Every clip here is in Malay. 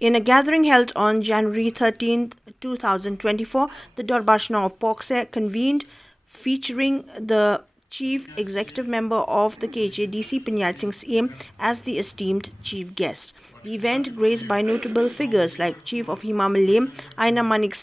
In a gathering held on January 13, 2024, the Dorbar Shnong of Pohkseh convened, featuring the Chief Executive Member of the KHADC, Pyniaid Sing Syiem, as the esteemed chief guest. The event, graced by notable figures like Chief of Hima Mylliem, Ainam Manik,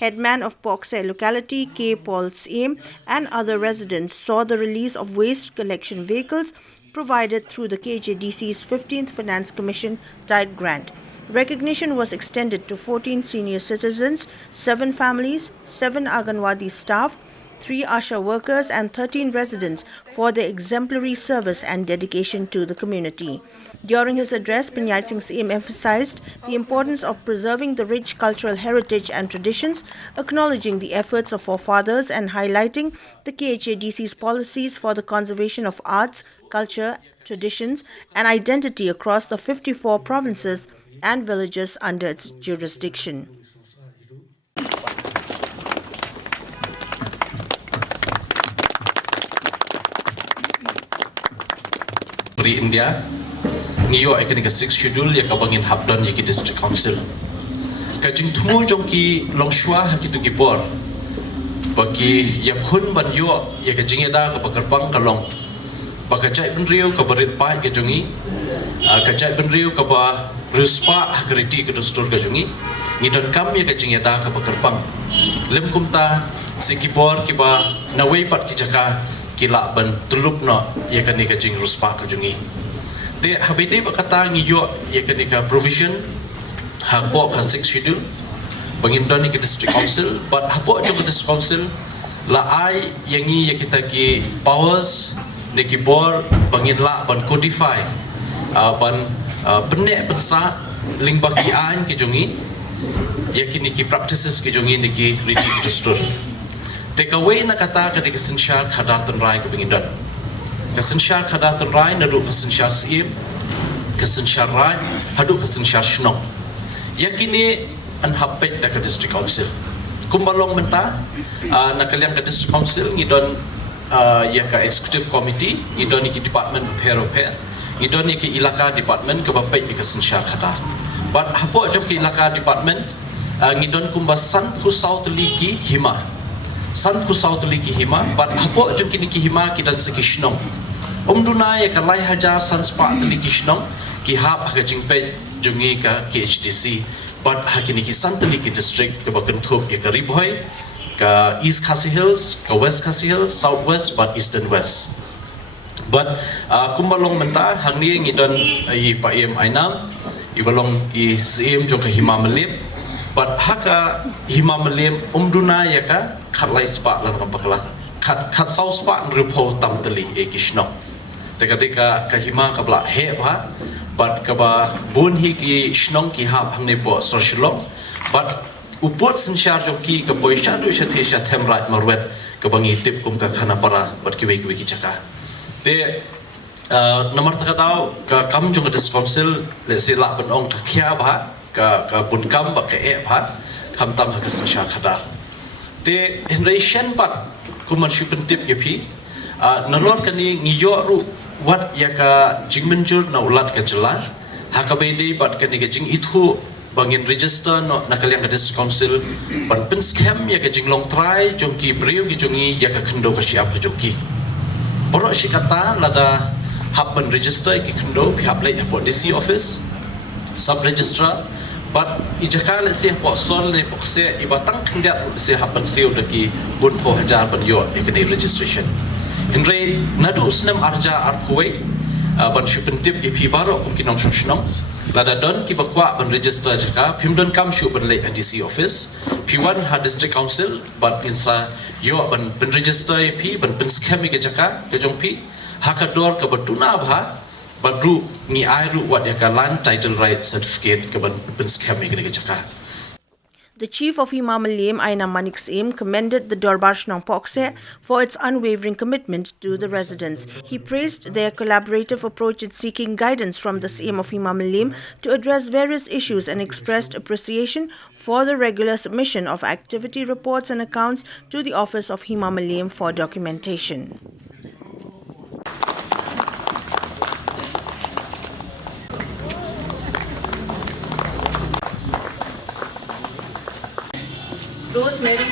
Headman of Pohkseh locality, K Pail Syiem, and other residents, saw the release of waste collection vehicles provided through the KHADC's 15th Finance Commission tied grant. Recognition was extended to 14 senior citizens, 7 families, 7 Aaganwadi staff, 3 ASHA workers and 13 residents for their exemplary service and dedication to the community. During his address, Pyniaid Sing Syiem emphasized the importance of preserving the rich cultural heritage and traditions, acknowledging the efforts of forefathers and highlighting the KHADC's policies for the conservation of arts, culture, traditions and identity across the 54 provinces and villages under its jurisdiction. India, Niyo Economic 6 schedule ya kabangin habdon yaki district council. Kajing tumu jongki longshwa hakitu kipor. Bagi yakun banyo ya kajing ada kabakarpang kalong. Bakajai benriu kabarit pa kajongi. Kajai benriu kaba ruspa hakriti kedustur kajongi. Ngidon kam ya kajing ada kabakarpang. Lem kumta si kipor kiba nawai pat kijaka kila ban tulup no ya kani kajing ruspa kajungi de habide bakata ngiyo ya kani ka provision hapo ka 6 schedule bangindon ni district council but hapo jo district council la ai yangi ya kita ki powers ne ki bor bangin la ban codify ban benek pensa ling baki ain ki jungi ya kini ki practices ki jungi ni ki riti ki dustur take away na kata ketika sensyar khadatan rai ke bingindon kesensyar khadatan rai nadu kesensyar Syiem kesensyar rai hadu kesensyar Shnong yakini an hapet da ke district council kumbalong menta na kalian ke district council ngidon ya ka executive committee ngidon ki department repair ngidon ki ilaka department ke bapet ke kesensyar khada but hapo jom ki ilaka department ngidon kumbasan khusau teliki Hima San kusau tuli ki Hima, but hapo jung kini ki Hima ki dan seki Shnong. Duna ya kalai hajar san spa tuli ki Shnong ki hap haga jingpet jungi ka KHADC, but hakini ki san tuli ki district ke bakentup ya ka Riboy, ka East Khasi Hills, ka West Khasi Hills, Southwest, but East and West. But kumbalong menta hangni ngidon i pa Ainam, ibalong i Syiem jung ka Hima Mylliem. But haka Hima Mylliem duna ya ka khatlai spa lan kapakla khat sau spa nrupo tam tali ekishno tekadika ka Hima kabla he ba but kaba bun hi ki Shnong ki hap hamne po socialong but upot sensyar joki ka poisha du shathi shathem right marwet ka bangi tip kum ka khana para but ki ki chaka te namar takadau ka kam jong dis council le sila ban ong ka khya ba ka bun kam ba ka e ba kam tam ka sensyar khadar te generation pat kuman shipin tip yapi nalor kani ngiyo ru wat yaka jingmenjur na ulat ka jalan hakabede pat kani ka jing ithu bangin register no nakaliang ka district council ban pin scam yaka jinglong try jongki breu ki jongi yaka khndo ka siap ka jongki boro shikata lada habban register ki khndo pi haplai apo DC office sub registrar but ijaka le se po sol le Pohkseh ibatang khindat se hapan seo daki bun po hajar ban yo ekani registration inre nadu snam arja arphuai ban shupin tip ip baro kum kinong shnong lada don ki bakwa ban register jaka phimdon kam shu ban le DC office p1 ha district council but insa yo ban register ip ban scam ke jaka ke jongpi hakador ka batuna bha Badru ni airu wat yaka land title right certificate ke ban scam ke chaka. The Chief of Hima Mylliem, Ainam Manik, commended the Dorbar Shnong of Pohkseh for its unwavering commitment to the residents. He praised their collaborative approach in seeking guidance from the Syiem of Hima Mylliem to address various issues and expressed appreciation for the regular submission of activity reports and accounts to the Office of Hima Mylliem for documentation.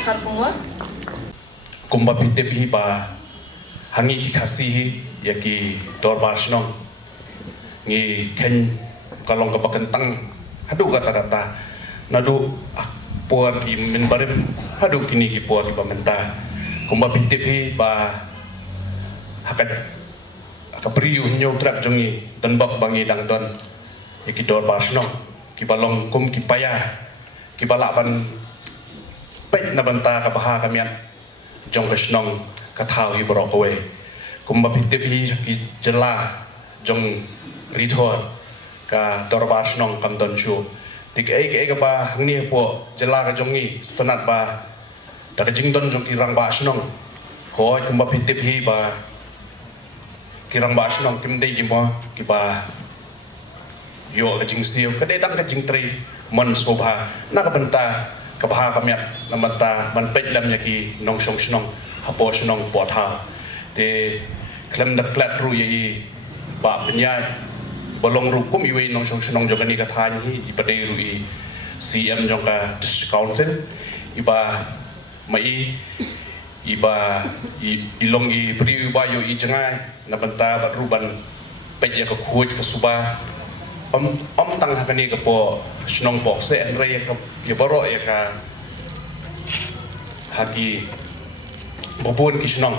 Karpungwa. Kumba pitip hi ba hangi ki khasi hi yaki Dorbar Shnong ngi ken kalong kapakentang hadu kata-kata nadu puat i min barim hadu kini ki puat i pamenta kumba pitip hi ba hakat akapri unyo trap jongi tanbak bangi dang don yaki Dorbar Shnong ki balong kum ki payah ki balaban pet na banta kabaha kamian jong kesnong kathau hi borok we kumba pitip hi ki jela jong rithor ka Dorbar Shnong kam don chu tik ai ka ba hangni po jela ka jongi stonat ba da ka jing don jong ki rang ba Shnong ko kumba pitip hi ba ki rang ba Shnong kim dei ki mo ki ba yo ka jing siu ka de dang ka jing tri mon sobha na ka banta kabaha kamiat namata man pet lam yaki nong shong shnong hapo shnong potha te klem dak plat ru yi ba pnya bolong ru kum iwe nong shong shnong jogani ka than hi ipade ru i CM jongka district council iba mai iba ilong i pri ba yo i jangai nabanta ba ruban pet ya ka khuj ka suba om tang hakani ka po Shnong Pohkseh en re ka yaboro ya ka hagi babun ki Shnong